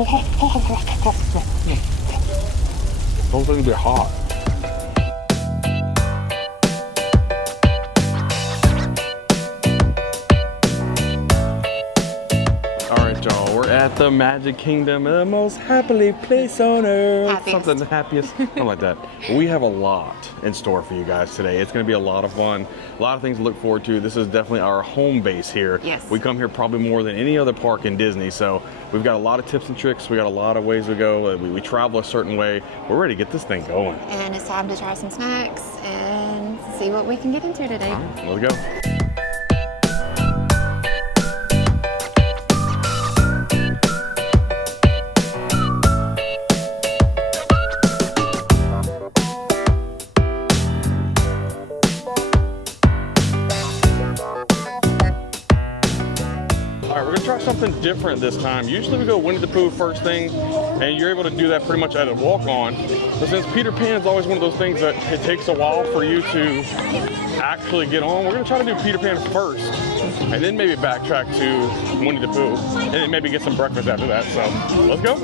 Those things be hot. Y'all, we're at the Magic Kingdom, the most happily place on earth. Happiest. Something happiest, something like that. We have a lot in store for you guys today. It's going to be a lot of fun, a lot of things to look forward to. This is definitely our home base here. Yes. We come here probably more than any other park in Disney, so we've got a lot of tips and tricks. We got a lot of ways to go. We travel a certain way. We're ready to get this thing going. And it's time to try some snacks and see what we can get into today. All right, let's go. Something different this time. Usually we go Winnie the Pooh first thing, and you're able to do that pretty much at a walk-on. But since Peter Pan is always one of those things that it takes a while for you to actually get on, we're gonna try to do Peter Pan first, and then maybe backtrack to Winnie the Pooh, and then maybe get some breakfast after that. So let's go.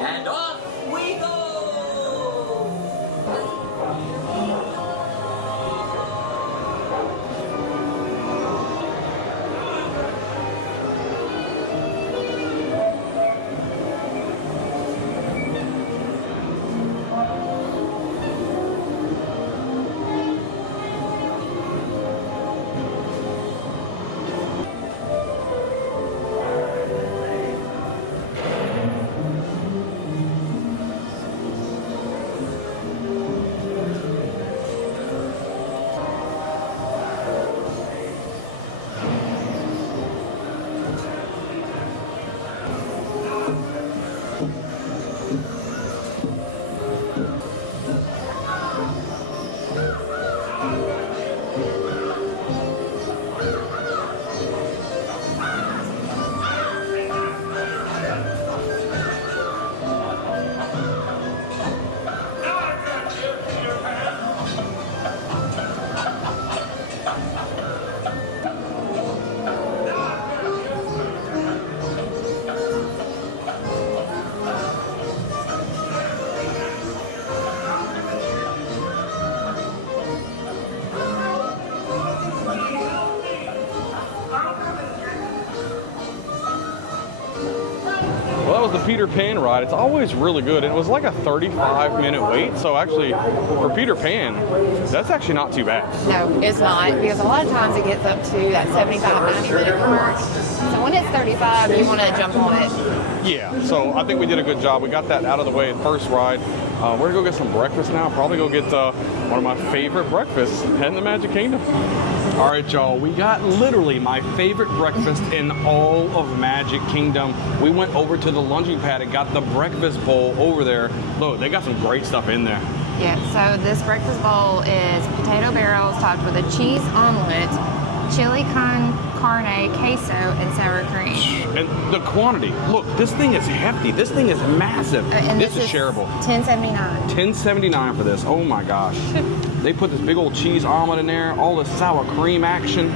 And off we go! Well, that was the Peter Pan ride. It's always really good. It was like a 35-minute wait, so actually, for Peter Pan, that's actually not too bad. No, it's not, because a lot of times it gets up to that 75, 90-minute mark. So when it's 35, you want to jump on it. Yeah, so I think we did a good job. We got that out of the way at first ride. We're gonna go get some breakfast now. Probably go get one of my favorite breakfasts in the Magic Kingdom. All right, y'all, we got literally my favorite breakfast in all of Magic Kingdom. We went over to the lunging pad and got the breakfast bowl over there. Look, they got some great stuff in there. Yeah, so this breakfast bowl is potato barrels topped with a cheese omelet, chili con carne, queso, and sour cream. And the quantity. Look, this thing is hefty. This thing is massive. And this is shareable. $10.79. $10.79 for this. Oh my gosh. They put this big old cheese omelet in there. All this sour cream action.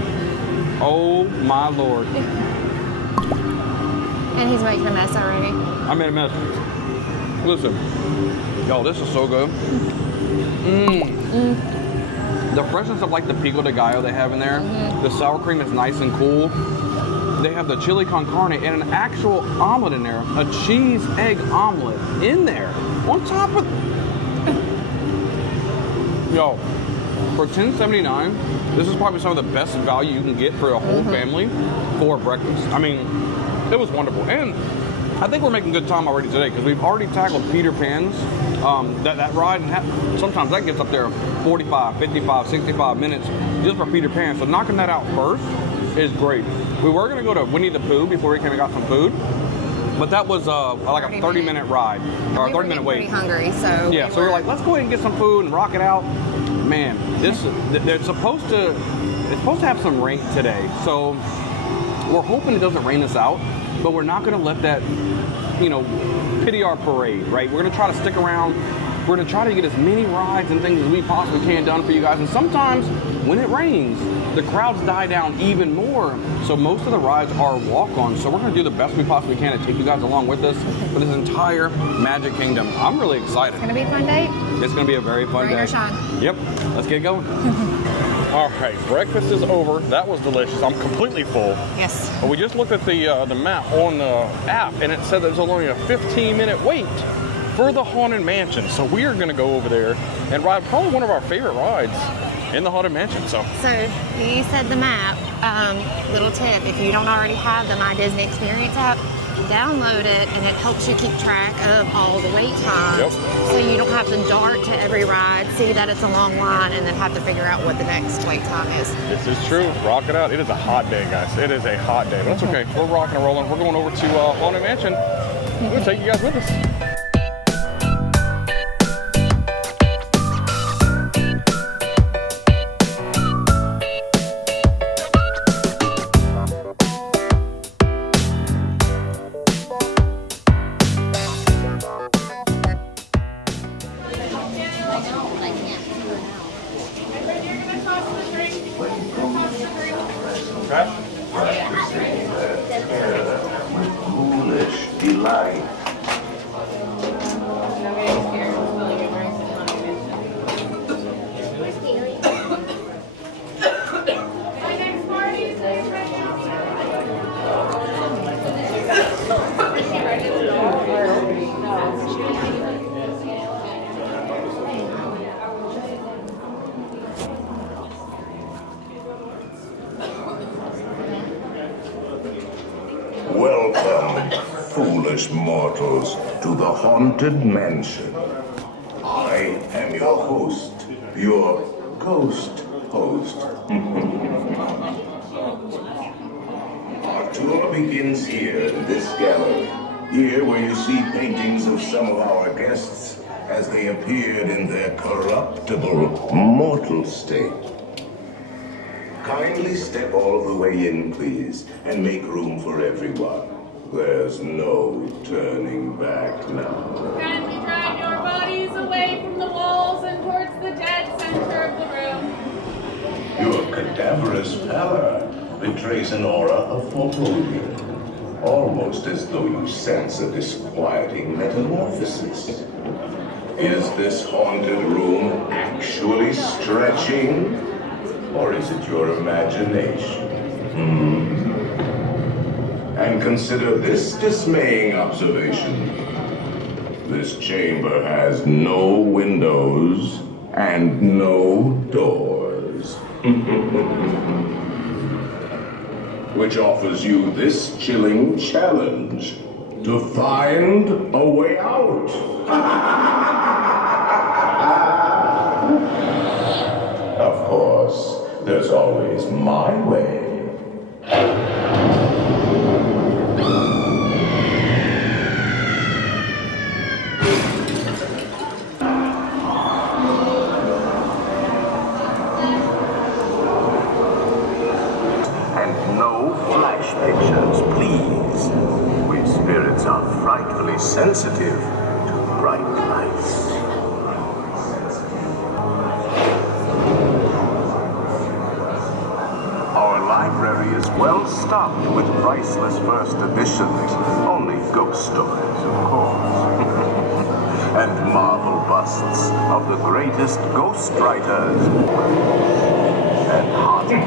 Oh my Lord. And he's making a mess already. I made a mess. Listen, y'all, this is so good. The freshness of like the pico de gallo they have in there. The sour cream is nice and cool. They have the chili con carne and an actual omelet in there. A cheese egg omelet in there. On top of... Yo, for $10.79, this is probably some of the best value you can get for a whole family for breakfast. I mean, it was wonderful. And I think we're making good time already today because we've already tackled Peter Pan's, that ride, and sometimes that gets up there 45, 55, 65 minutes just for Peter Pan. So knocking that out first is great. We were going to go to Winnie the Pooh before we came and got some food, but that was like a 30-minute ride, or a 30-minute wait. We were pretty hungry, so... Yeah, so we're like, let's go ahead and get some food and rock it out. Man, it's supposed to have some rain today, so we're hoping it doesn't rain us out, but we're not going to let that, pity our parade, right? We're going to try to stick around. We're going to try to get as many rides and things as we possibly can done for you guys. And sometimes when it rains, the crowds die down even more. So most of the rides are walk-ons. So we're going to do the best we possibly can to take you guys along with us for this entire Magic Kingdom. I'm really excited. It's going to be a fun day. It's going to be a very fun day. Rain or shine. Yep. Let's get going. All right, breakfast is over. That was delicious. I'm completely full. Yes. But we just looked at the map on the app, and it said there's only a 15-minute wait for the Haunted Mansion. So we are going to go over there and ride probably one of our favorite rides in the Haunted Mansion. So he said the map. Little tip: if you don't already have the My Disney Experience app, download it, and it helps you keep track of all the wait times. Yep. So you don't have to dart to every ride, see that it's a long line, and then have to figure out what the next wait time is. This is true. Rock it out. It is a hot day, guys. It is a hot day, but that's okay. We're rocking and rolling. We're going over to Haunted Mansion. We'll take you guys with us. Foolish delight. Welcome, foolish mortals, to the Haunted Mansion. I am your host, your ghost host. Our tour begins here in this gallery. Here where you see paintings of some of our guests as they appeared in their corruptible, mortal state. Kindly step all the way in, please, and make room for everyone. There's no turning back now. Kindly drag your bodies away from the walls and towards the dead center of the room. Your cadaverous pallor betrays an aura of foreboding, almost as though you sense a disquieting metamorphosis. Is this haunted room actually stretching? Or is it your imagination? And consider this dismaying observation. This chamber has no windows and no doors. Which offers you this chilling challenge to find a way out. Of course, there's always my way. And no very sensitive to bright lights. Our library is well stocked with priceless first editions, only ghost stories, of course, and marble busts of the greatest ghost writers, and hot gold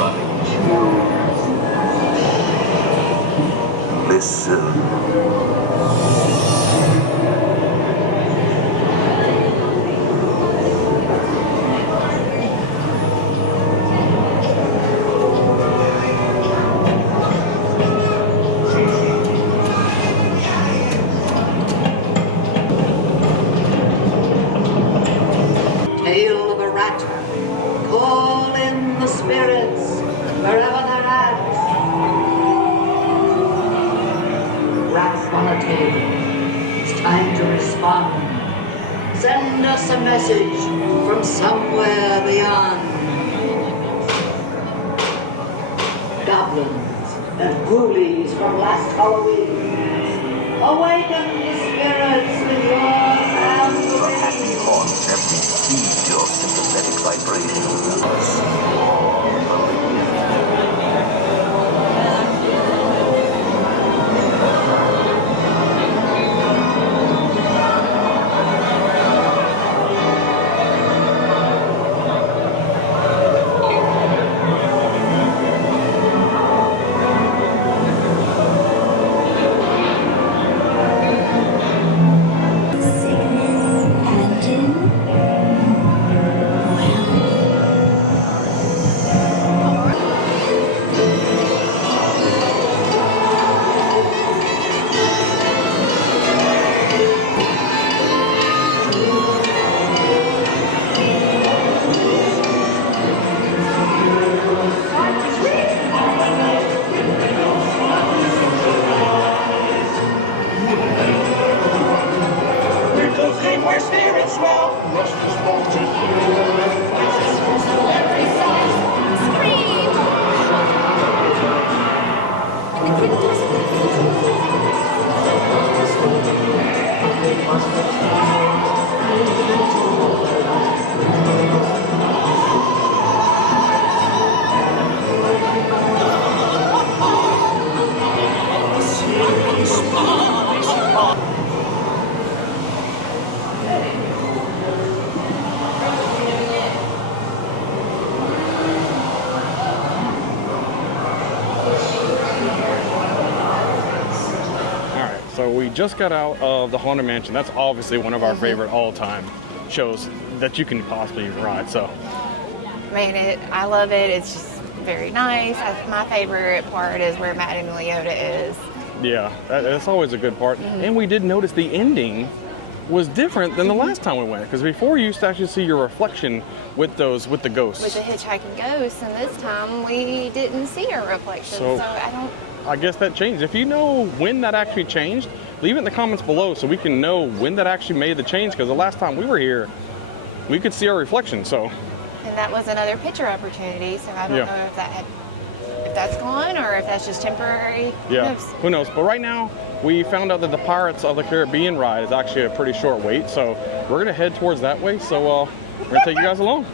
running chills. Listen. Tail of a rat, call in the spirits wherever they're at. Rats on a table, it's time to respond. Send us a message from somewhere beyond. Goblins and ghoulies from last Halloween, awaken the spirits with your hands. The happy haunts have received your sympathetic vibrations. So we just got out of the Haunted Mansion. That's obviously one of our favorite all-time shows that you can possibly ride. So, Man, I love it. It's just very nice. My favorite part is where Matt and Leota is. yeah, that's always a good part. And we did notice the ending was different than the last time we went, because before you used to actually see your reflection with the ghosts. With the hitchhiking ghosts, and this time we didn't see a reflection. So I guess that changed. If you know when that actually changed, leave it in the comments below so we can know when that actually made the change, because the last time we were here, we could see our reflection. So. And that was another picture opportunity, so I don't know if that's gone or if that's just temporary. Yeah, who knows? But right now, we found out that the Pirates of the Caribbean ride is actually a pretty short wait, so we're gonna head towards that way. So we're gonna take you guys along.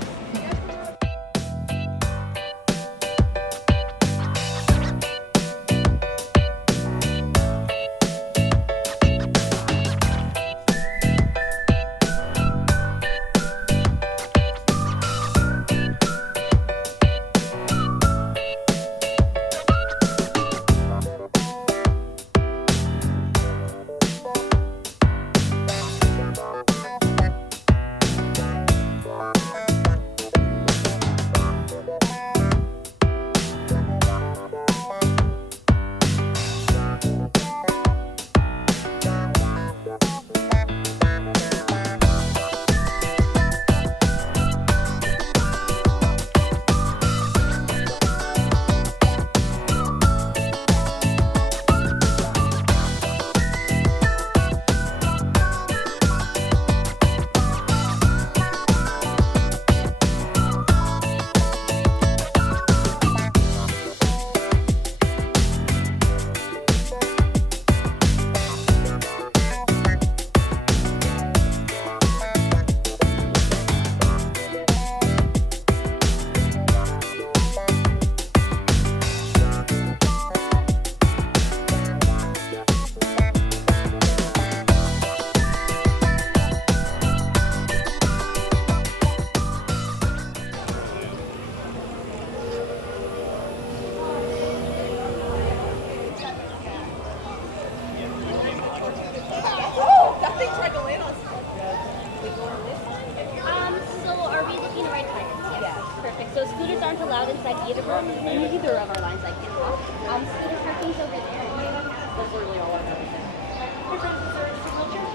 allowed inside either of our lines, like in walk. So the parking's over there. That's literally all I've ever seen. Your friends, is there a signature?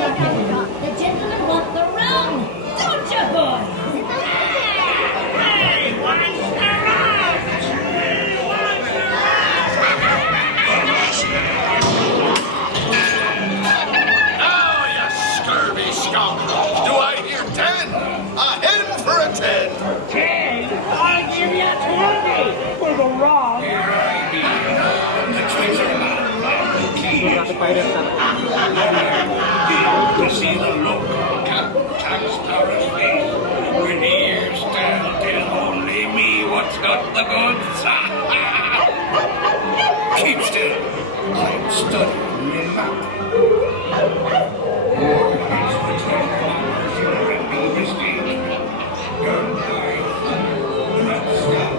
The gentlemen want the room, don't you, boys? Hey, what's the Now, you scurvy scoundrels, do I hear 10? A hen for a 10! 10? I'll give you 20 for the wrong. Here I be, the treasure man, the key. To see the look on Captain Taxpayer's face when the years stand till only me what's got the goods. Keep still, I'm studying the map. War is the treasure hunters, you're in no mistake. Your life, let's stop.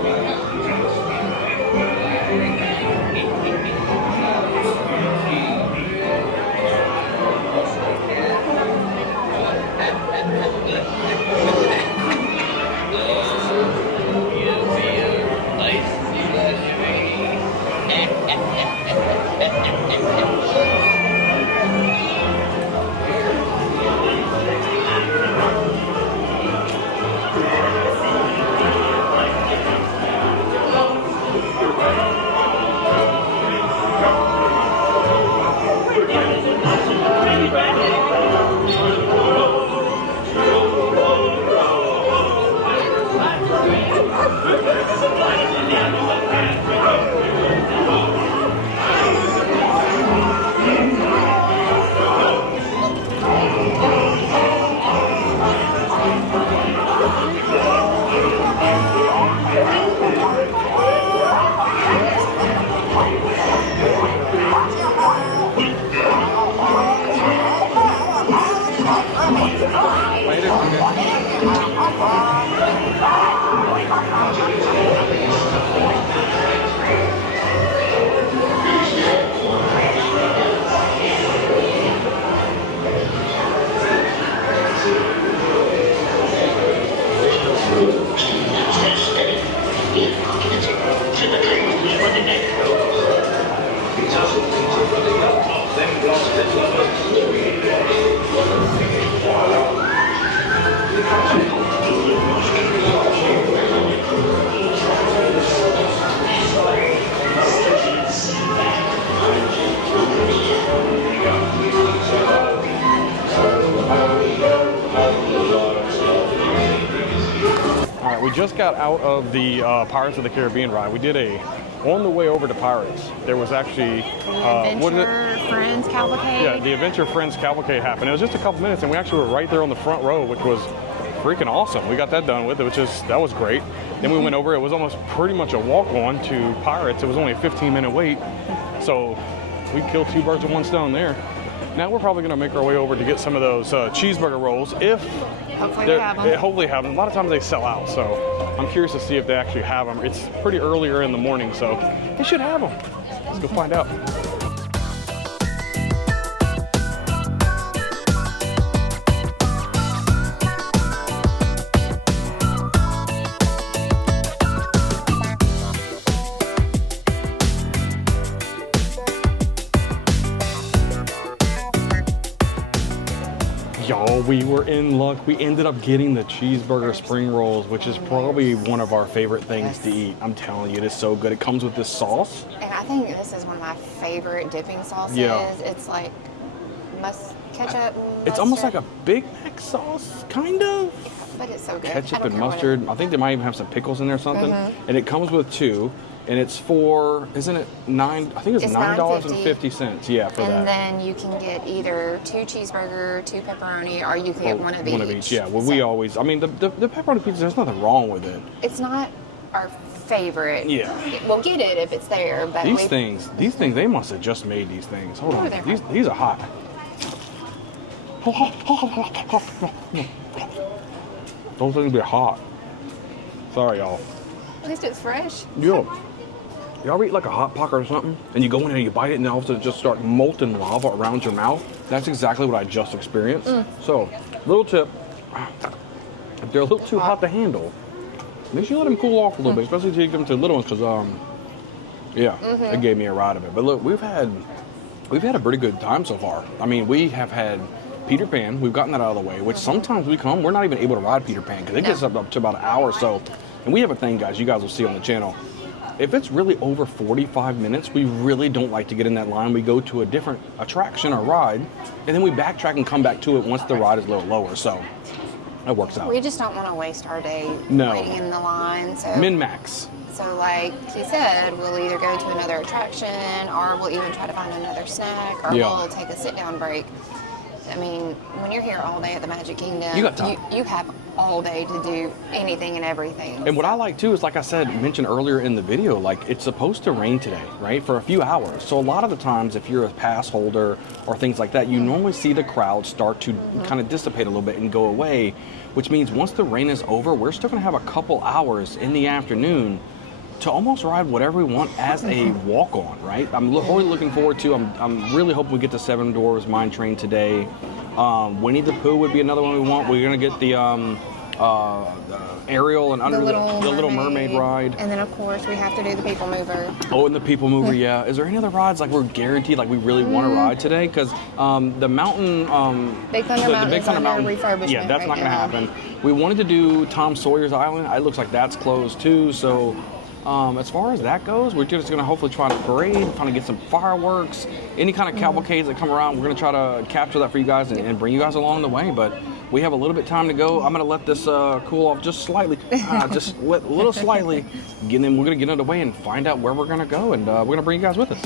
All right, we just got out of the Pirates of the Caribbean ride. We did on the way over to Pirates, there was actually, what is it? Adventure Friends Cavalcade. Yeah, the Adventure Friends Cavalcade happened. It was just a couple minutes, and we actually were right there on the front row, which was freaking awesome. We got that done with it, that was great. Then we went over, it was almost pretty much a walk-on to Pirates. It was only a 15-minute wait, so we killed 2 birds with 1 stone there. Now we're probably gonna make our way over to get some of those cheeseburger rolls. Hopefully they have them. Hopefully have them. A lot of times they sell out, so I'm curious to see if they actually have them. It's pretty earlier in the morning, so they should have them. Let's go find out. Y'all, we were in luck. We ended up getting the cheeseburger spring rolls, which is probably one of our favorite things to eat. I'm telling you, it is so good. It comes with this sauce. And I think this is one of my favorite dipping sauces. Yeah. It's like ketchup. It's almost like mustard, a Big Mac sauce, kind of. but it's so good. I Ketchup don't and care what mustard. I think they might even have some pickles in there or something. And it comes with 2. And it's for, isn't it $9? I think it's It's $9.50. Yeah, for And that. then you can get either 2 cheeseburger, 2 pepperoni, or you can get one of each. One of each, yeah. Well, So we always, I mean, the pepperoni pizza, there's nothing wrong with it. It's not our favorite. Yeah. We'll get it if it's there, but These things, they must have just made these things. Hold on, they're these are hot. Those things be hot. Sorry, y'all. At least it's fresh. Y'all eat like a Hot Pocket or something, and you go in there and you bite it, and then all of a sudden it just start molten lava around your mouth? That's exactly what I just experienced. So, little tip, if they're a little too hot to handle, make sure you let them cool off a little bit, especially if you give them to the little ones, because, it gave me a ride of it. But look, we've had a pretty good time so far. I mean, we have had Peter Pan. We've gotten that out of the way, which sometimes we're not even able to ride Peter Pan, because it gets up to about an hour or so. And we have a thing, guys, you guys will see on the channel. If it's really over 45 minutes, we really don't like to get in that line. We go to a different attraction or ride, and then we backtrack and come back to it once the ride is a little lower. So that works out. We just don't want to waste our day No. waiting in the line. So Min-max. So like he said, we'll either go to another attraction, or we'll even try to find another snack, or Yeah. we'll take a sit-down break. I mean, when you're here all day at the Magic Kingdom, You got time. you have all day to do anything and everything. And what I like too is, like I said, mentioned earlier in the video, like it's supposed to rain today, right? For a few hours. So a lot of the times, if you're a pass holder or things like that, you normally see the crowd start to kind of dissipate a little bit and go away, which means once the rain is over, we're still gonna have a couple hours in the afternoon to almost ride whatever we want as a walk-on, right? I'm really looking forward to. I'm really hoping we get the Seven Dwarfs Mine Train today. Winnie the Pooh would be another one we want. We're gonna get the Ariel and under the Little Mermaid ride. And then of course we have to do the People Mover. Oh, and the People Mover, yeah. Is there any other rides like we're guaranteed, like we really want to ride today? Because the mountain, Big Thunder the Mountain Big is Thunder under Mountain, refurbishment yeah, that's right not gonna now. happen. We wanted to do Tom Sawyer's Island. It looks like that's closed too. So as far as that goes, we're just gonna hopefully try to parade, trying to get some fireworks, any kind of cavalcades that come around. We're gonna try to capture that for you guys and bring you guys along the way. But we have a little bit of time to go. I'm gonna let this cool off just slightly, just a little slightly, and then we're gonna get underway and find out where we're gonna go, and we're gonna bring you guys with us.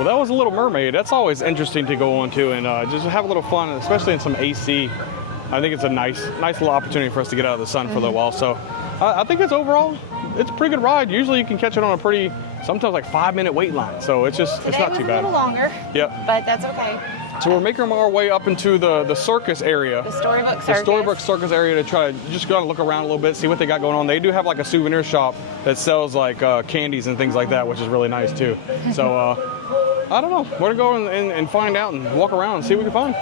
Well, that was a Little Mermaid. That's always interesting to go on to and just have a little fun, especially in some AC. I think it's a nice little opportunity for us to get out of the sun for a little while. So I think it's overall, it's a pretty good ride. Usually you can catch it on a pretty, sometimes like 5-minute wait line. So it's just, it's not too bad. A little longer. Yep. But that's okay. So we're making our way up into the circus area. The Storybook Circus. The Storybook Circus area to try to just go and look around a little bit, see what they got going on. They do have like a souvenir shop that sells like candies and things like that, which is really nice too. So I don't know. We're gonna go and find out and walk around and see what we can find.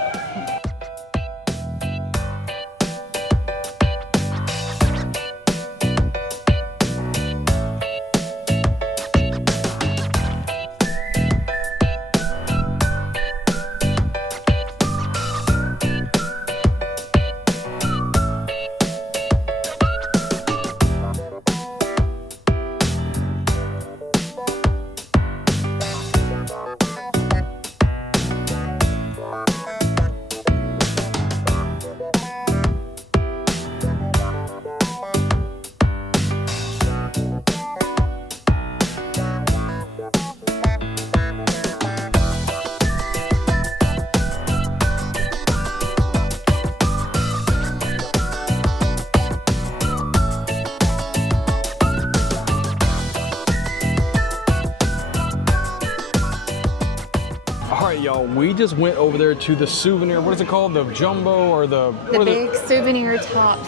Y'all, we just went over there to the souvenir, what is it called? The jumbo or the big souvenir top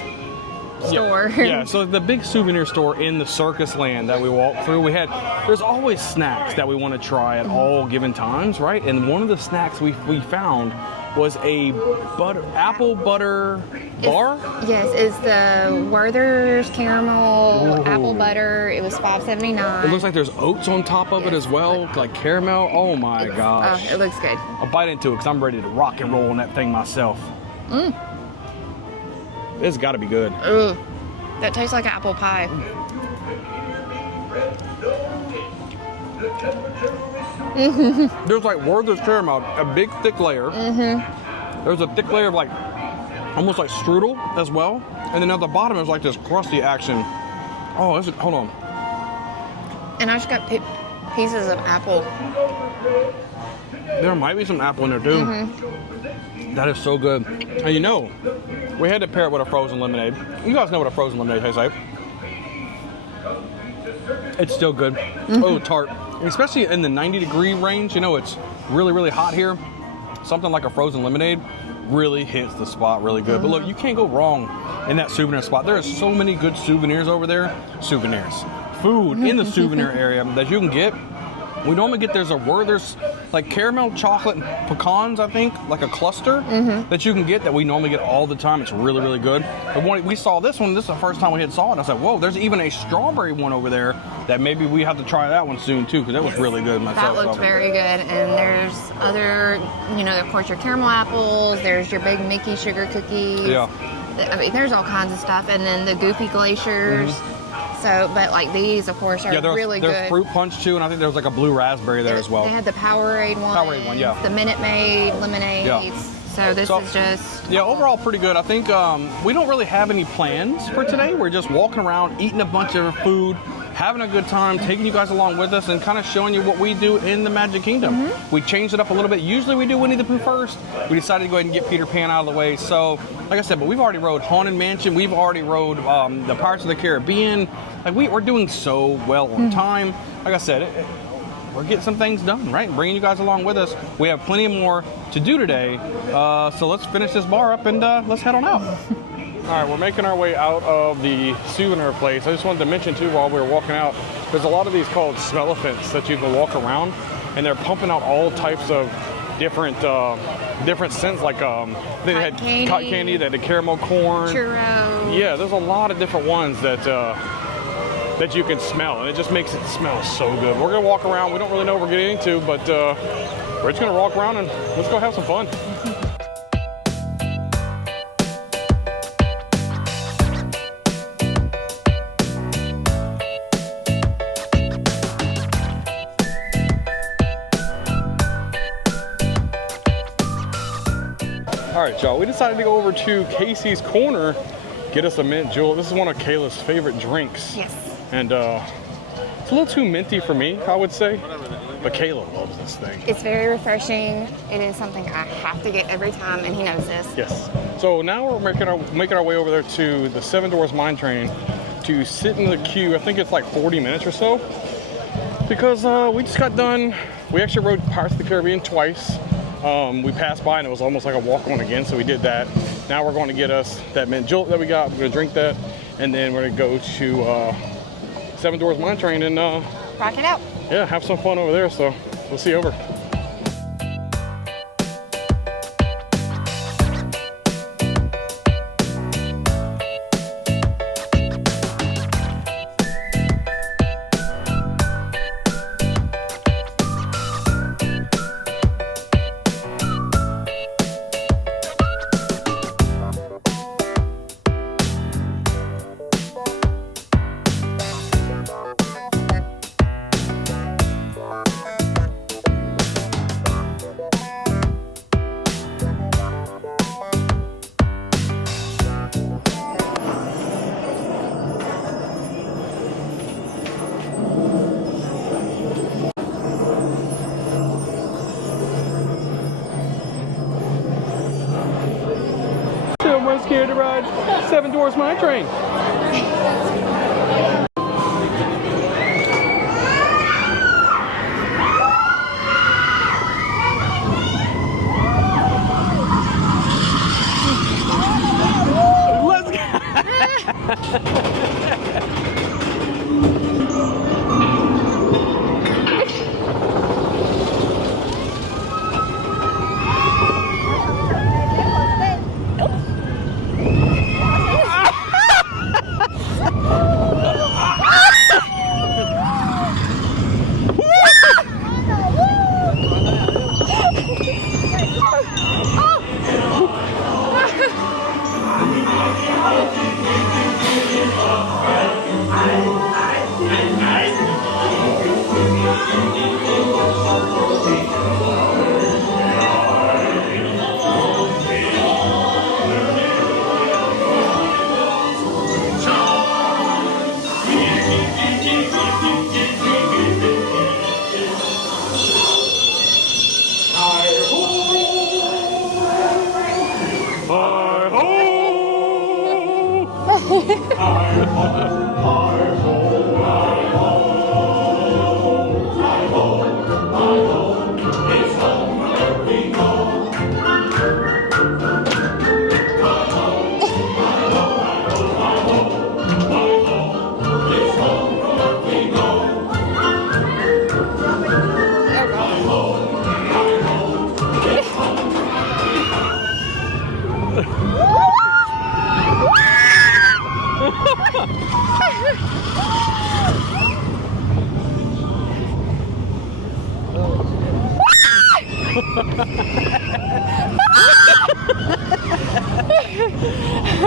store. Yeah, so the big souvenir store in the circus land that we walked through, there's always snacks that we want to try at all given times, right? And one of the snacks we found was a apple butter bar. Yes, it's the Werther's caramel apple butter. It was $5.79. It looks like there's oats on top of it as well, like caramel. Oh my gosh. It looks good. I'll bite into it because I'm ready to rock and roll on that thing myself. It's got to be good. Ooh, that tastes like apple pie. There's like Werther's caramel, a big thick layer. There's a thick layer of like, almost like strudel as well. And then at the bottom is like this crusty action. Oh, hold on. And I just got pieces of apple. There might be some apple in there too. That is so good. And you know, we had to pair it with a frozen lemonade. You guys know what a frozen lemonade tastes like. It's still good. Oh, tart. Especially in the 90-degree range, you know, it's really, really hot here. Something like a frozen lemonade really hits the spot really good. But look, you can't go wrong in that souvenir spot. There are so many good souvenirs over there. Food in the souvenir area that you can get. We normally get, there's like caramel, chocolate, and pecans, I think, like a cluster that you can get that we normally get all the time. It's really, really good. But when we saw this one, this is the first time we had saw it. I said, whoa, there's even a strawberry one over there that maybe we have to try that one soon too, because that was really good myself. That looked very good. And there's other, you know, of course, your caramel apples. There's your big Mickey sugar cookies. Yeah. I mean, there's all kinds of stuff. And then the Goofy glaciers. So, but like these, of course, are really good. There's fruit punch too, and I think there's like a blue raspberry there as well. They had the Powerade one. Powerade one, yeah. The Minute Maid lemonades. Yeah. So this is just... Yeah, overall pretty good. I think we don't really have any plans for today. We're just walking around, eating a bunch of food, having a good time, taking you guys along with us, and kind of showing you what we do in the Magic Kingdom. We changed it up a little bit. Usually we do Winnie the Pooh first. We decided to go ahead and get Peter Pan out of the way. So, like I said, but we've already rode Haunted Mansion. We've already rode the Pirates of the Caribbean. Like we're doing so well on time. Like I said, we're getting some things done, right? Bringing you guys along with us. We have plenty more to do today. So let's finish this bar up and let's head on out. All right, we're making our way out of the souvenir place. I just wanted to mention too, while we were walking out, there's a lot of these called smell-a-fents that you can walk around, and they're pumping out all types of different scents. Like they had cotton candy, they had the caramel corn, churro. Yeah, there's a lot of different ones that that you can smell, and it just makes it smell so good. We're gonna walk around. We don't really know what we're getting into, but we're just gonna walk around and let's go have some fun. All right, y'all, we decided to go over to Casey's Corner, get us a mint julep. This is one of Kayla's favorite drinks. Yes. And it's a little too minty for me, I would say. but Kayla loves this thing. It's very refreshing. It is something I have to get every time, and he knows this. Yes. So now we're making our way over there to the Seven Dwarfs Mine Train to sit in the queue. I think it's like 40 minutes or so, because we just got done. We actually rode Pirates of the Caribbean twice. We passed by and it was almost like a walk-on again, so we did that. Now we're going to get us that mint jolt that we got. We're going to drink that, and then we're going to go to Seven Dwarfs Mine Train and Rock it out. yeah, have some fun over there. So we'll see you over. Someone's scared to ride Seven Dwarfs Mine Train. Let's go.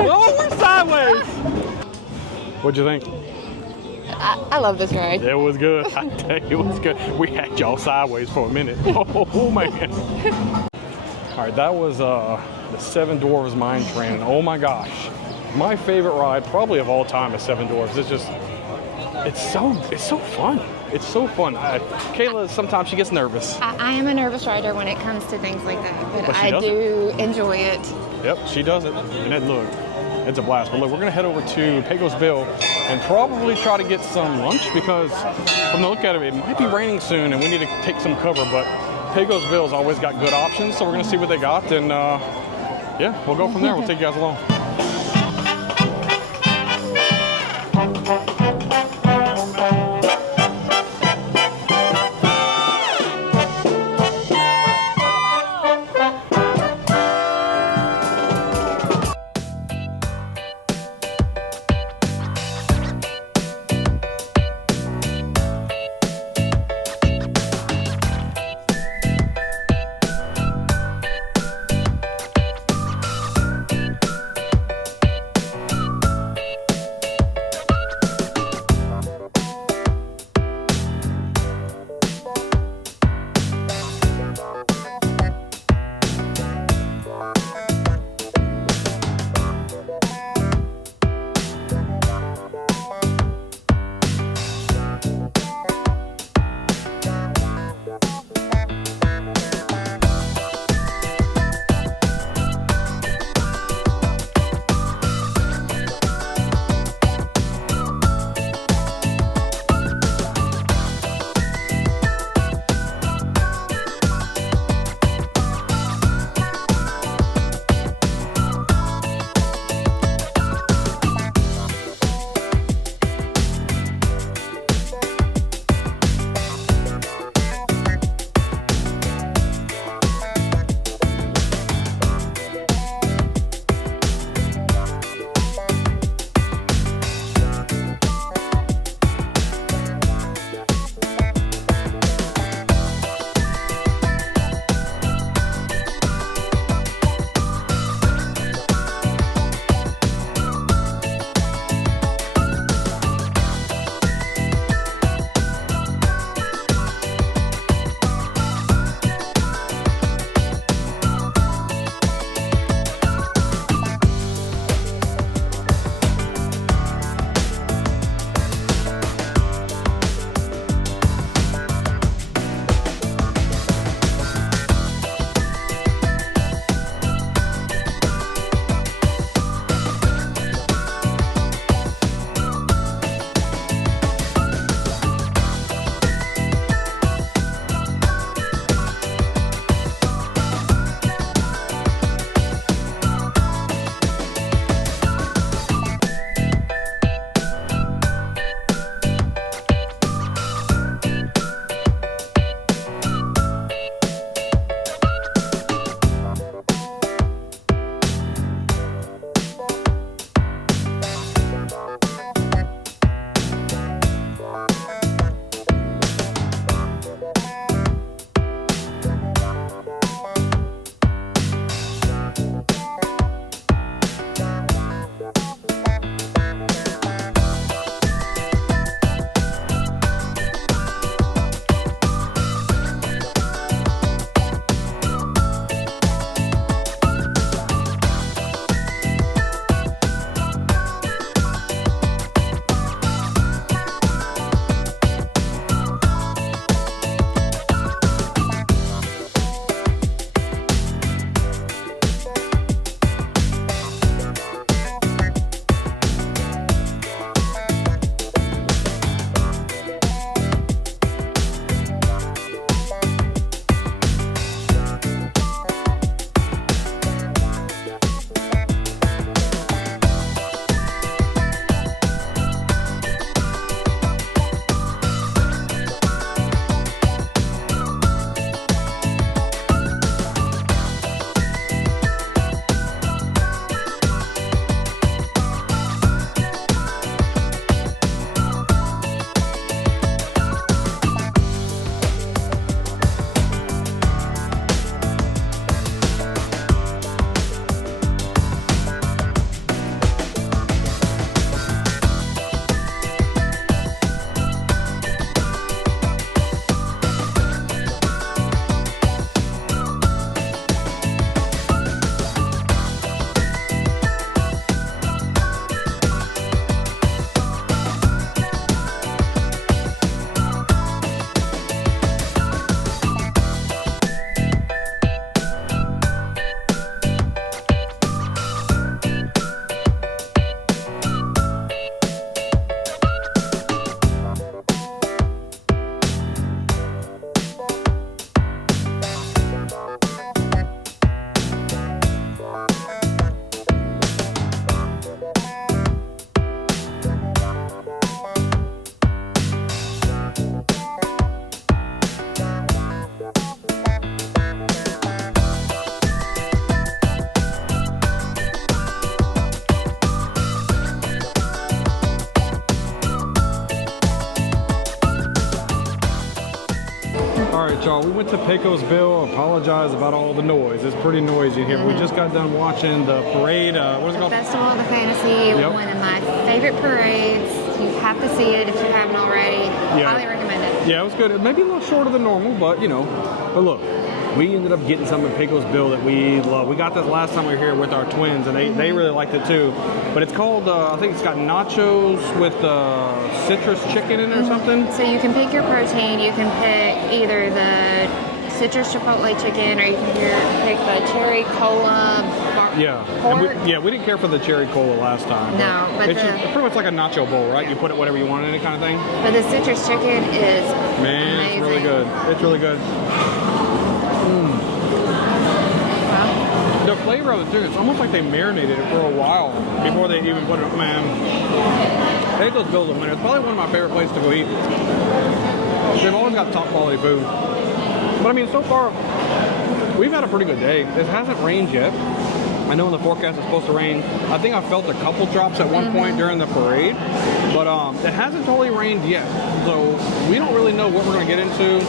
Oh, we're sideways. What'd you think? I love this ride. It was good. I tell you, it was good. We had y'all sideways for a minute. Oh man. All right, that was the Seven Dwarfs Mine Train. Oh my gosh, my favorite ride probably of all time is Seven Dwarfs. It's just, it's so fun. It's so fun. Kayla, sometimes she gets nervous. I am a nervous rider when it comes to things like that, but she I does do enjoy it. Yep, she does it. And then look, it's a blast. But look, we're gonna head over to Pecos Bill and probably try to get some lunch, because from the look at it might be raining soon and we need to take some cover, but Pecos Bill's always got good options, so we're gonna see what they got, and yeah, we'll go from there. We'll take you guys along. we went to Pecos Bill. Apologize about all the noise. It's pretty noisy in here. But we just got done watching the parade. What is it The called? Festival of the Fantasy, Yep. one of my favorite parades. You have to see it if you haven't already. Yeah. Highly recommend it. Yeah, it was good. It may be a little shorter than normal, but you know. But look, we ended up getting some at Pecos Bill that we love. We got this last time we were here with our twins, and they really liked it too. But it's called, I think it's got nachos with citrus chicken in it or something. So you can pick your protein. You can pick either the citrus chipotle chicken, or you can pick the cherry cola Yeah, pork. and we didn't care for the cherry cola last time. No, but it's just pretty much like a nacho bowl, right? You put it whatever you want in it, kind of thing. But the citrus chicken is Man, amazing. it's really good. It's really good. Wow. The flavor of the chicken, it's almost like they marinated it for a while before they even put it. Man, Pecos Bill's a winner. It's probably one of my favorite places to go eat. They've always got top quality food. But I mean, so far, we've had a pretty good day. It hasn't rained yet. I know in the forecast it's supposed to rain. I think I felt a couple drops at one point during the parade, but it hasn't totally rained yet. So we don't really know what we're going to get into.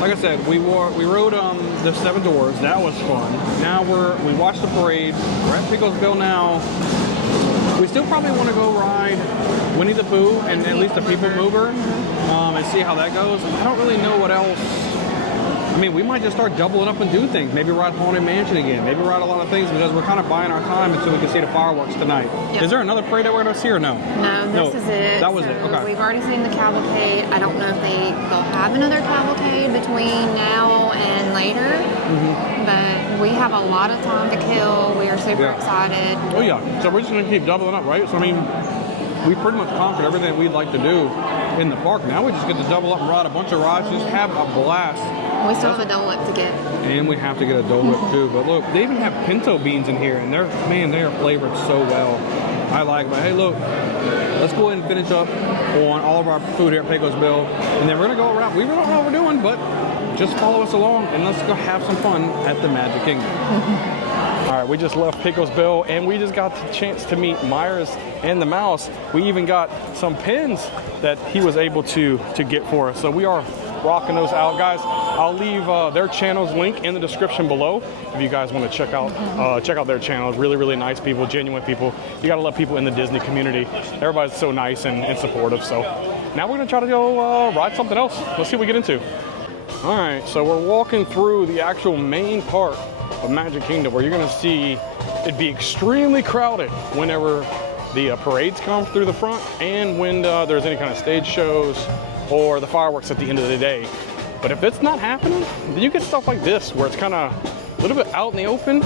Like I said, we rode the Seven Dwarfs. That was fun. Now we watched the parade. We're at Pecos Bill now. We still probably want to go ride Winnie the Pooh and at least the People Mover and see how that goes. I don't really know what else. I mean, we might just start doubling up and do things. Maybe ride Haunted Mansion again. Maybe ride a lot of things because we're kind of buying our time until we can see the fireworks tonight. Yep. Is there another parade that we're going to see or no? No, this is it. That was So it. Okay. We've already seen the cavalcade. I don't know if they'll have another cavalcade between now and later, but we have a lot of time to kill. We are super excited. Oh yeah. So we're just going to keep doubling up, right? So I mean, we pretty much conquered everything we'd like to do in the park. Now we just get to double up and ride a bunch of rides, just have a blast. We still have a Dole Whip to get. And we have to get a Dole Whip too. But look, they even have pinto beans in here, and they are flavored so well. I like them. But hey, look, let's go ahead and finish up on all of our food here at Pecos Bill, and then we're gonna go around. We really don't know what we're doing, but just follow us along and let's go have some fun at the Magic Kingdom. All right, we just left Pecos Bill, and we just got the chance to meet Myers and the Mouse. We even got some pins that he was able to get for us. So we are rocking those out, guys. I'll leave their channel's link in the description below if you guys want to check out their channel. Really, really nice people, genuine people. You gotta love people in the Disney community. Everybody's so nice and supportive. So now we're gonna try to go ride something else. Let's see what we get into. All right, so we're walking through the actual main part of Magic Kingdom, where you're gonna see it be extremely crowded whenever the parades come through the front and when there's any kind of stage shows or the fireworks at the end of the day. But if it's not happening, then you get stuff like this where it's kind of a little bit out in the open,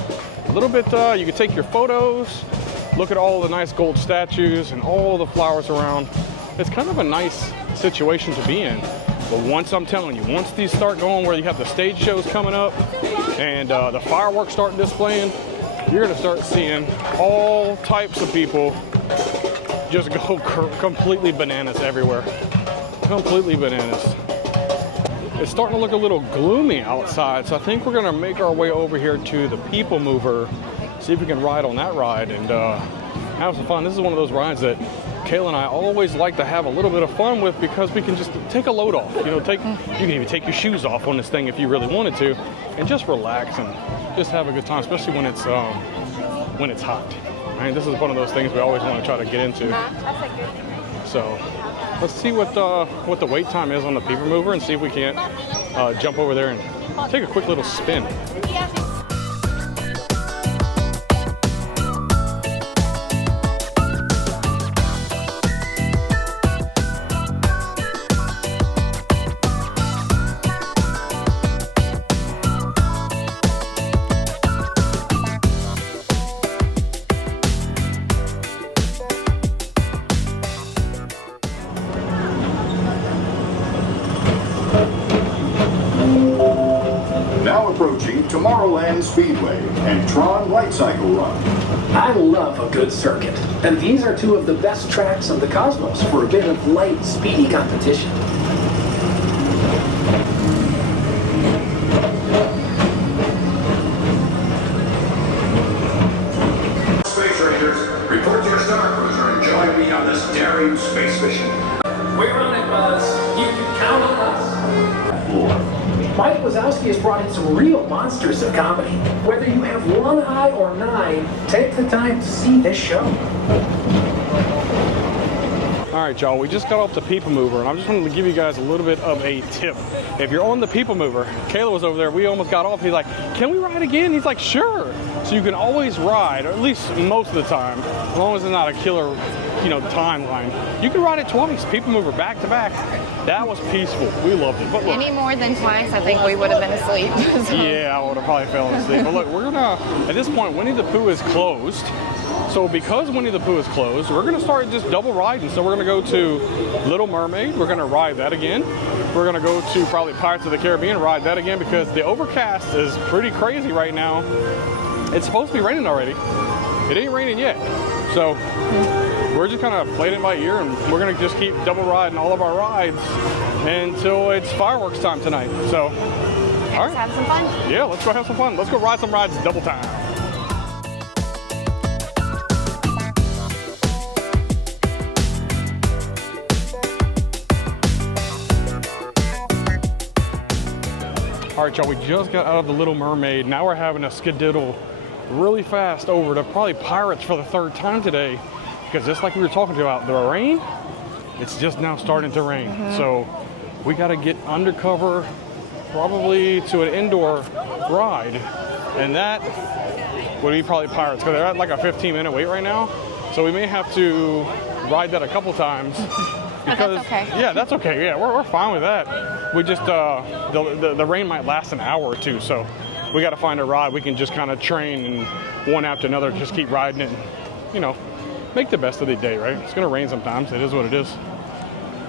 a little bit, you can take your photos, look at all the nice gold statues and all the flowers around. It's kind of a nice situation to be in. But once, I'm telling you, once these start going where you have the stage shows coming up and the fireworks start displaying, you're gonna start seeing all types of people just go completely bananas everywhere. Completely bananas. It's starting to look a little gloomy outside, so I think we're gonna make our way over here to the People Mover, see if we can ride on that ride and have some fun. This is one of those rides that Kayla and I always like to have a little bit of fun with because we can just take a load off. You know, you can even take your shoes off on this thing if you really wanted to, and just relax and just have a good time, especially when it's hot. I mean, this is one of those things we always want to try to get into. So let's see what the wait time is on the People Mover and see if we can't jump over there and take a quick little spin. Now approaching Tomorrowland Speedway and Tron Light Cycle Run. I love a good circuit, and these are two of the best tracks of the cosmos for a bit of light, speedy competition. Space Rangers, report to your Star Cruiser and join me on this daring space mission. We're on it, Buzz. You can count on us. Floor. Mike Wazowski has brought in some real monsters of comedy. Whether you have one eye or 9, take the time to see this show. All right, y'all, we just got off the People Mover, and I just wanted to give you guys a little bit of a tip. If you're on the People Mover, Kayla was over there, we almost got off. He's like, can we ride again? He's like, sure. So you can always ride, or at least most of the time, as long as it's not a killer, you know, timeline. You can ride it twice, People Mover back to back. That was peaceful. We loved it. But look, Any more than twice, I think we would have been asleep. So. yeah, I would have probably fell asleep. But look, we're gonna, at this point, Winnie the Pooh is closed. So because Winnie the Pooh is closed, we're gonna start just double riding. So we're gonna go to Little Mermaid, we're gonna ride that again. We're gonna go to probably Pirates of the Caribbean, ride that again, because the overcast is pretty crazy right now. It's supposed to be raining already. It ain't raining yet. So we're just kind of playing it by ear, and we're gonna just keep double riding all of our rides until it's fireworks time tonight. So, all right. Let's have some fun. Yeah, let's go have some fun. Let's go ride some rides double time. All right, y'all, we just got out of the Little Mermaid. Now we're having a skedaddle really fast over to probably Pirates for the 3rd time today, because just like we were talking about, the rain, it's just now starting to rain. So we got to get undercover probably to an indoor ride, and that would be probably Pirates, because they're at like a 15-minute wait right now. So we may have to ride that a couple times. Because, that's okay. Yeah, that's okay. Yeah, we're fine with that. We just, the rain might last an hour or two, so we got to find a ride we can just kind of train and one after another just keep riding it and, you know, make the best of the day, right? It's going to rain sometimes. It is what it is.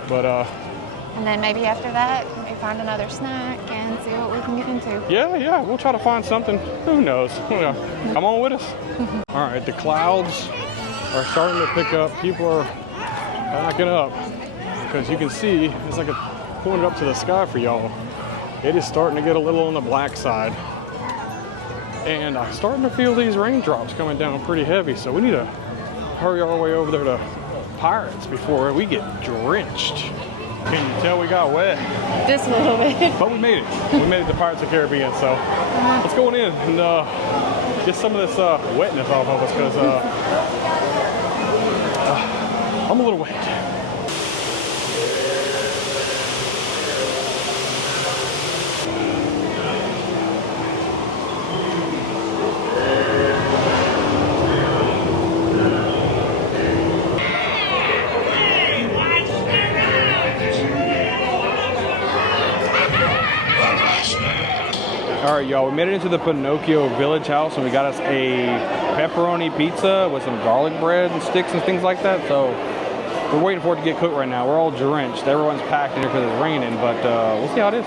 But, And then maybe after that, we find another snack and see what we can get into. yeah, we'll try to find something. Who knows? Come on with us. All right, the clouds are starting to pick up. People are backing up. Because you can see, it's like pointed up to the sky for y'all. It is starting to get a little on the black side. And I'm starting to feel these raindrops coming down pretty heavy, so we need to hurry our way over there to Pirates before we get drenched. Can you tell we got wet? Just a little bit. But we made it. We made it to Pirates of the Caribbean, so let's go in and get some of this wetness off of us, because I'm a little wet. All right, y'all, we made it into the Pinocchio Village House, and we got us a pepperoni pizza with some garlic bread and sticks and things like that. So we're waiting for it to get cooked right now. We're all drenched. Everyone's packed in here because it's raining, but we'll see how it is.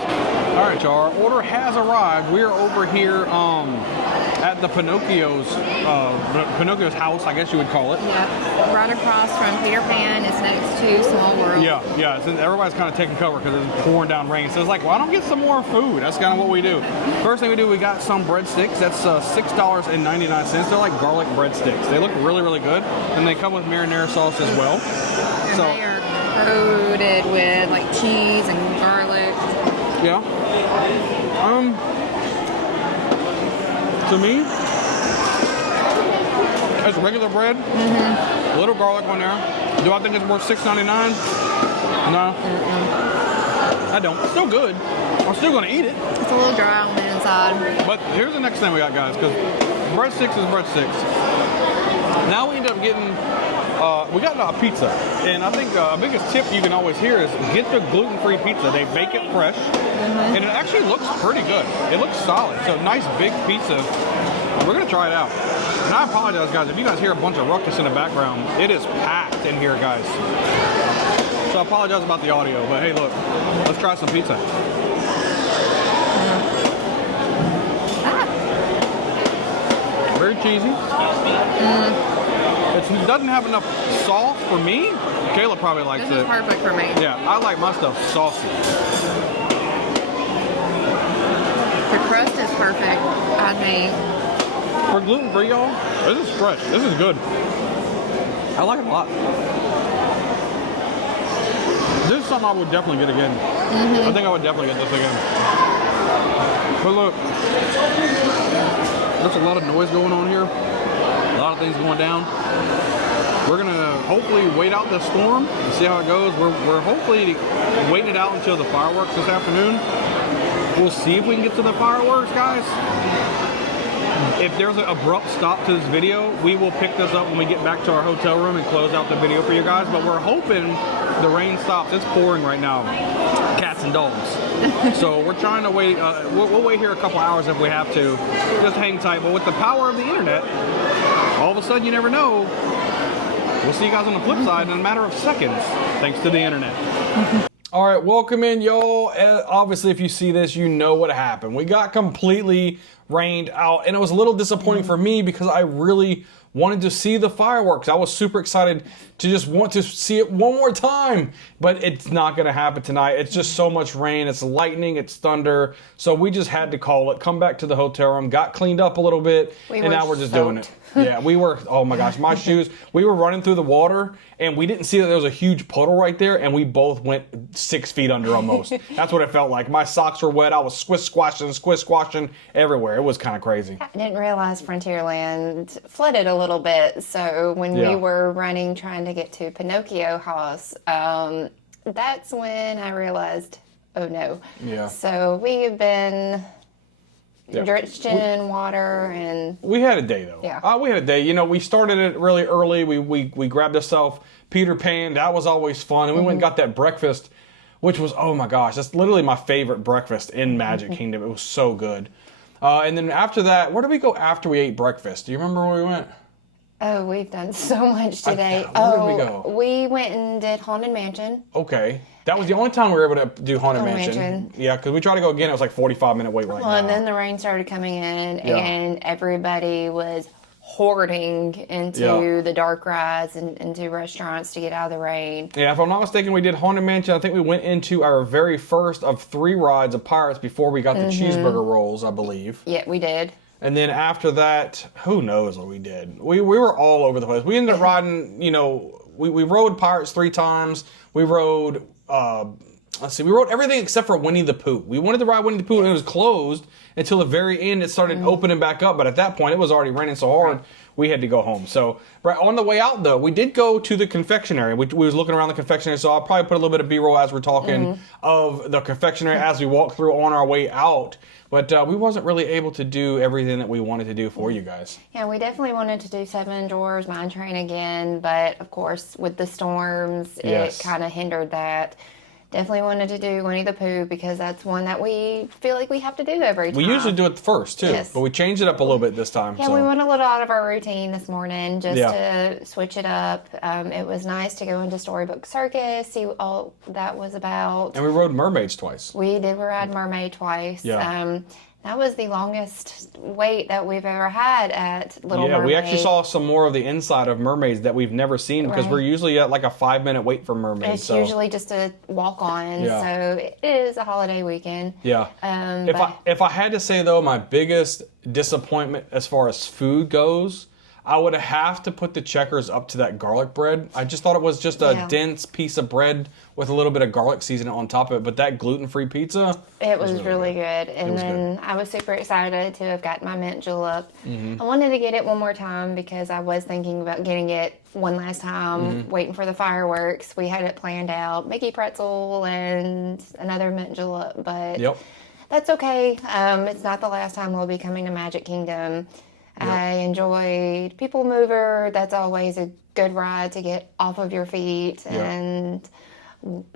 All right, y'all, our order has arrived. We're over here at the Pinocchio's house, I guess you would call it. Yeah, right across from Peter Pan. It's next to Small World. Yeah. So everybody's kind of taking cover because it's pouring down rain. So it's like, why don't get some more food? That's kind of what we do. First thing we do, we got some breadsticks. That's $6.99. They're like garlic breadsticks. They look really, really good, and they come with marinara sauce as well. And So they are coated with like cheese and garlic. yeah. To me, it's regular bread. A little garlic on there. Do I think it's worth $6.99? No. I don't. It's still good. I'm still gonna eat it. It's a little dry on the inside. But here's the next thing we got, guys, because breadsticks is breadsticks. Now we end up getting, we got a pizza. And I think the biggest tip you can always hear is get the gluten-free pizza. They bake it fresh. And it actually looks pretty good. It looks solid. So nice big pizza. We're gonna try it out. And I apologize, guys, if you guys hear a bunch of ruckus in the background. It is packed in here, guys. So I apologize about the audio, but hey, look, let's try some pizza. Very cheesy. It doesn't have enough sauce for me. Kayla probably likes it. This is perfect for me. Yeah, I like my stuff saucy. The crust is perfect, I think. For gluten-free, y'all, this is fresh. This is good. I like it a lot. This is something I would definitely get again. I think I would definitely get this again. But look, there's a lot of noise going on here. A lot of things going down. We're gonna hopefully wait out the storm and see how it goes. We're hopefully waiting it out until the fireworks this afternoon. We'll see if we can get to the fireworks, guys. If there's an abrupt stop to this video, we will pick this up when we get back to our hotel room and close out the video for you guys. But we're hoping the rain stops. It's pouring right now. Cats and dogs. So we're trying to wait. We'll wait here a couple hours if we have to. Just hang tight. But with the power of the internet, all of a sudden you never know. We'll see you guys on the flip side in a matter of seconds, thanks to the internet. All right, welcome in, y'all. Obviously, if you see this, you know what happened. We got completely rained out, and it was a little disappointing for me because I really wanted to see the fireworks. I was super excited to just want to see it one more time, but it's not going to happen tonight. It's just so much rain. It's lightning. It's thunder. So we just had to call it, come back to the hotel room, got cleaned up a little bit, and now we're just doing it. Yeah, we were, oh my gosh, my shoes, we were running through the water, and we didn't see that there was a huge puddle right there, and we both went 6 feet under almost. That's what it felt like. My socks were wet. I was squish-squashing everywhere. It was kind of crazy. I didn't realize Frontierland flooded a little bit, so when we were running trying to get to Pinocchio House, that's when I realized, oh no. Yeah. So we have been drenched in water, and we had a day though. Yeah. We had a day. You know, we started it really early. We grabbed ourselves Peter Pan. That was always fun. And we went and got that breakfast, which was, oh my gosh, that's literally my favorite breakfast in Magic Kingdom. It was so good. And then after that, where did we go after we ate breakfast? Do you remember where we went? oh, we've done so much today. Where did we go? We went and did Haunted Mansion. Okay. That was the only time we were able to do Haunted Mansion. Yeah, because we tried to go again. It was like 45-minute wait right now. And then the rain started coming in, and everybody was hoarding into the dark rides and into restaurants to get out of the rain. Yeah, if I'm not mistaken, we did Haunted Mansion. I think we went into our very first of 3 rides of Pirates before we got the cheeseburger rolls, I believe. Yeah, we did. And then after that, who knows what we did. We were all over the place. We ended up riding, you know, we rode Pirates 3 times. We rode, we rode everything except for Winnie the Pooh. We wanted to ride Winnie the Pooh, and it was closed until the very end. It started opening back up, but at that point, it was already raining so hard, we had to go home. So right on the way out, though, we did go to the confectionery. We was looking around the confectionery, so I'll probably put a little bit of B-roll as we're talking of the confectionery as we walk through on our way out. But we wasn't really able to do everything that we wanted to do for you guys. Yeah, we definitely wanted to do 7 Dwarfs Mine Train again, but of course with the storms, it kind of hindered that. Definitely wanted to do Winnie the Pooh because that's one that we feel like we have to do every time. We usually do it first too, but we changed it up a little bit this time. Yeah, we went a little out of our routine this morning just to switch it up. It was nice to go into Storybook Circus, see what all that was about. And we rode Mermaids twice. We did ride Mermaid twice. Yeah. That was the longest wait that we've ever had at Little Mermaid. Yeah, we actually saw some more of the inside of Mermaids that we've never seen because we're usually at like a 5-minute wait for Mermaids. It's usually just a walk on, so it is a holiday weekend. Yeah. If I had to say though, my biggest disappointment as far as food goes, I would have to put the Checkers up to that garlic bread. I just thought it was just a dense piece of bread with a little bit of garlic seasoning on top of it. But that gluten-free pizza, it was really good. And then I was super excited to have gotten my mint julep. I wanted to get it one more time because I was thinking about getting it one last time, waiting for the fireworks. We had it planned out, Mickey pretzel and another mint julep, but that's okay. It's not the last time we'll be coming to Magic Kingdom. I enjoyed People Mover. That's always a good ride to get off of your feet. And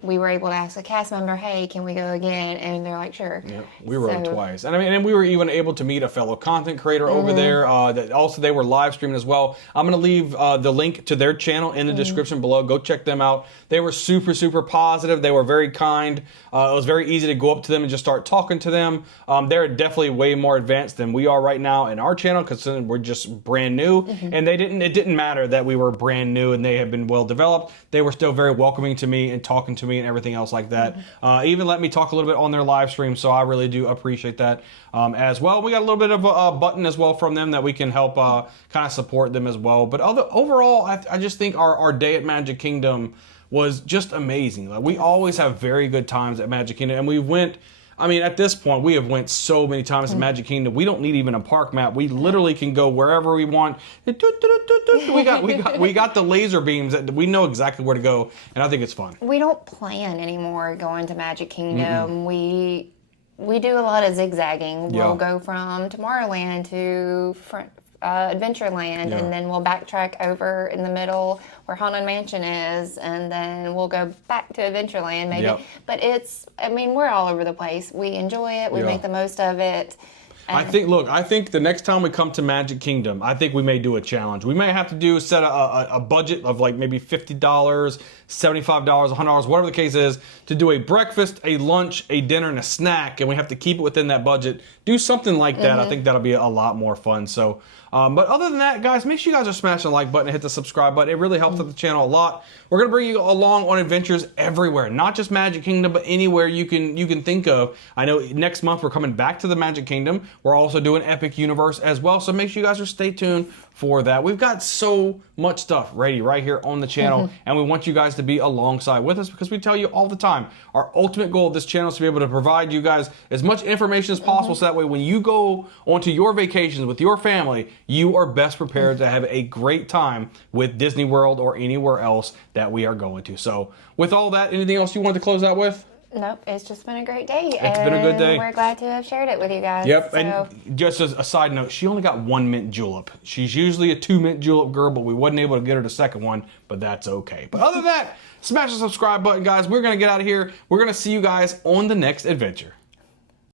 we were able to ask a cast member, hey, can we go again? And they're like, sure. Yeah, we rode twice. And I mean, and we were even able to meet a fellow content creator over there. That also, they were live streaming as well. I'm going to leave the link to their channel in the description below. Go check them out. They were super, super positive. They were very kind. It was very easy to go up to them and just start talking to them. They're definitely way more advanced than we are right now in our channel because we're just brand new. And it didn't matter that we were brand new and they had been well developed. They were still very welcoming to me and talking to me and everything else like that. Even let me talk a little bit on their live stream, so I really do appreciate that as well. We got a little bit of a button as well from them that we can help kind of support them as well. But overall, I just think our day at Magic Kingdom was just amazing. Like, we always have very good times at Magic Kingdom, and we went, I mean, at this point, we have went so many times to Magic Kingdom. We don't need even a park map. We literally can go wherever we want. We got the laser beams that we know exactly where to go, and I think it's fun. We don't plan anymore going to Magic Kingdom. We do a lot of zigzagging. We'll go from Tomorrowland to Adventureland, and then we'll backtrack over in the middle where Haunted Mansion is, and then we'll go back to Adventureland maybe. But we're all over the place. We enjoy it. We make the most of it. I think the next time we come to Magic Kingdom, I think we may do a challenge. We may have to set a budget of like maybe $50, $75, $100, whatever the case is, to do a breakfast, a lunch, a dinner, and a snack, and we have to keep it within that budget. Do something like that. I think that'll be a lot more fun. So, but other than that, guys, make sure you guys are smashing the like button and hit the subscribe button. It really helps out the channel a lot. We're gonna bring you along on adventures everywhere, not just Magic Kingdom, but anywhere you can think of. I know next month we're coming back to the Magic Kingdom. We're also doing Epic Universe as well, so make sure you guys are stay tuned for that. We've got so much stuff ready right here on the channel, and we want you guys to be alongside with us because we tell you all the time, our ultimate goal of this channel is to be able to provide you guys as much information as possible, so that way when you go onto your vacations with your family, you are best prepared to have a great time with Disney World or anywhere else that we are going to. So with all that, anything else you wanted to close out with? Nope, it's just been a great day. It's been a good day. We're glad to have shared it with you guys. Yep, and just as a side note, she only got 1 mint julep. She's usually a 2 mint julep girl, but we wasn't able to get her the second one, but that's okay. But other than that, smash the subscribe button, guys. We're going to get out of here. We're going to see you guys on the next adventure.